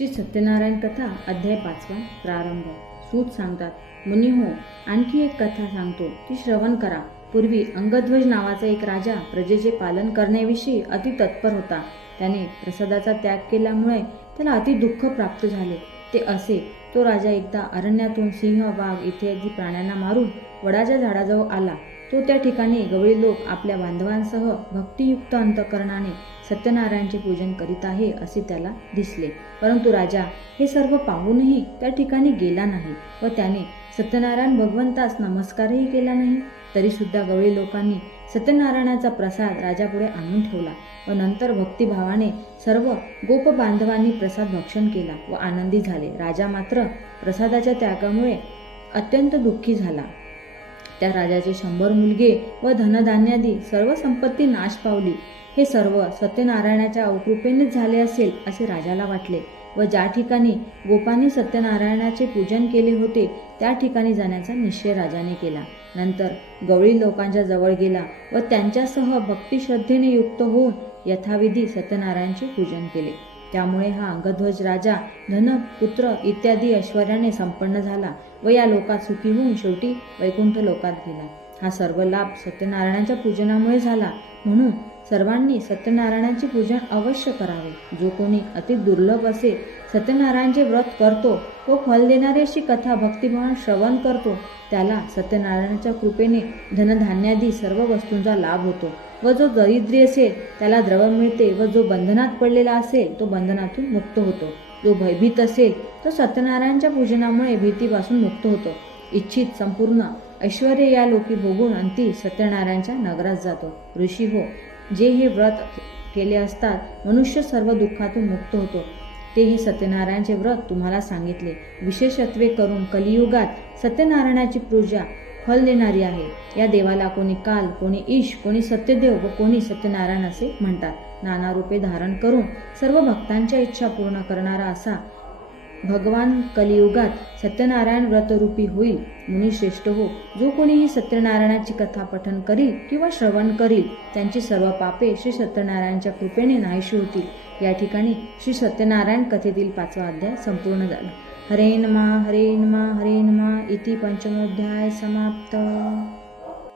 श्री सत्यनारायण कथा अध्याय 5 प्रारंभ। सूत सांगतात, मुनी हो, आणखी एक कथा सांगतो, ती श्रवण करा। पूर्वी अंगध्वज नावाचा एक राजा प्रजेचे पालन करण्याविषयी अति तत्पर होता। त्याने प्रसादाचा त्याग केल्यामुळे त्याला अति दुःख प्राप्त झाले। ते असे, तो राजा एकदा अरण्यातून सिंह, वाघ इत्यादी प्राण्यांना मारून वडाच्या झाडाजवळ आला। तो त्या ठिकाणी गवळी लोक आपल्या बांधवांसह भक्तियुक्त अंतःकरणाने सत्यनारायणचे पूजन करीत आहे असे त्याला दिसले। परंतु राजा हे सर्व पाहूनही त्या ठिकाणी गेला नाही व त्याने सत्यनारायण भगवंतास नमस्कारही केला नाही। तरी सुद्धा गवळी लोकांनी सत्यनारायणाचा प्रसाद राजापुढे आणून ठेवला व नंतर भक्तिभावाने सर्व गोप बांधवांनी प्रसाद भक्षण केला व आनंदी झाले। राजा मात्र प्रसादाच्या त्यागामुळे अत्यंत दुःखी झाला। त्या राजाचे 100 मुलगे व धनधान्यादी सर्व संपत्ती नाश पावली। हे सर्व सत्यनारायणाच्या अवकृपेनेच झाले असेल असे राजाला वाटले व ज्या ठिकाणी गोपांनी सत्यनारायणाचे पूजन केले होते त्या ठिकाणी जाण्याचा निश्चय राजाने केला। नंतर गवळी लोकांच्या जवळ गेला व त्यांच्यासह भक्तिश्रद्धेने युक्त होऊन यथाविधी सत्यनारायणाचे पूजन केले। त्यामुळे हा अंगध्वज राजा धन, पुत्र इत्यादी ऐश्वर्याने संपन्न झाला व या लोकात सुखी होऊन शेवटी वैकुंठ लोकात गेला। हा सर्व लाभ सत्यनारायणाच्या पूजनामुळे झाला। म्हणून सर्वांनी सत्यनारायणाचे पूजन अवश्य करावे। जो कोणी अति दुर्लभ असे सत्यनारायणाचे व्रत करतो व फल देणारी अशी कथा भक्तिभावाने श्रवण करतो त्याला सत्यनारायणाच्या कृपेने धनधान्यादी सर्व वस्तूंचा लाभ होतो व जो दरिद्री असेल त्याला द्रव मिळते व जो बंधनात पडलेला असेल तो बंधनातून मुक्त होतो। जो भयभीत असेल तो सत्यनारायणाच्या पूजनामुळे भीतीपासून मुक्त होतो। इच्छित संपूर्ण ऐश्वर्य या लोकी भोगून अंती सत्यनारायणाच्या नगरात जातो। ऋषी हो, जे हे व्रत केले असतात मनुष्य सर्व दुःखातून मुक्त होतो ते हे सत्यनारायणाचे व्रत तुम्हाला सांगितले। विशेषत्वे करून कलियुगात सत्यनारायणाची पूजा फल देणारी आहे। या देवाला कोणी काल, कोणी ईश, कोणी सत्यदेव व कोणी सत्यनारायण असे म्हणतात। नाना रूपे धारण करून सर्व भक्तांच्या इच्छा पूर्ण करणारा असा भगवान कलियुगात सत्यनारायण व्रतरूपी होईल। मुनी श्रेष्ठ हो, जो कोणीही सत्यनारायणाची कथा पठन करील किंवा श्रवण करील त्यांची सर्व पापे श्री सत्यनारायणाच्या कृपेने नाहीशी होतील। या ठिकाणी श्री सत्यनारायण कथेतील 5वा अध्याय संपूर्ण झाला। हरे नमः हरे नमः हरे नमः इति 5मोऽध्याय समाप्त।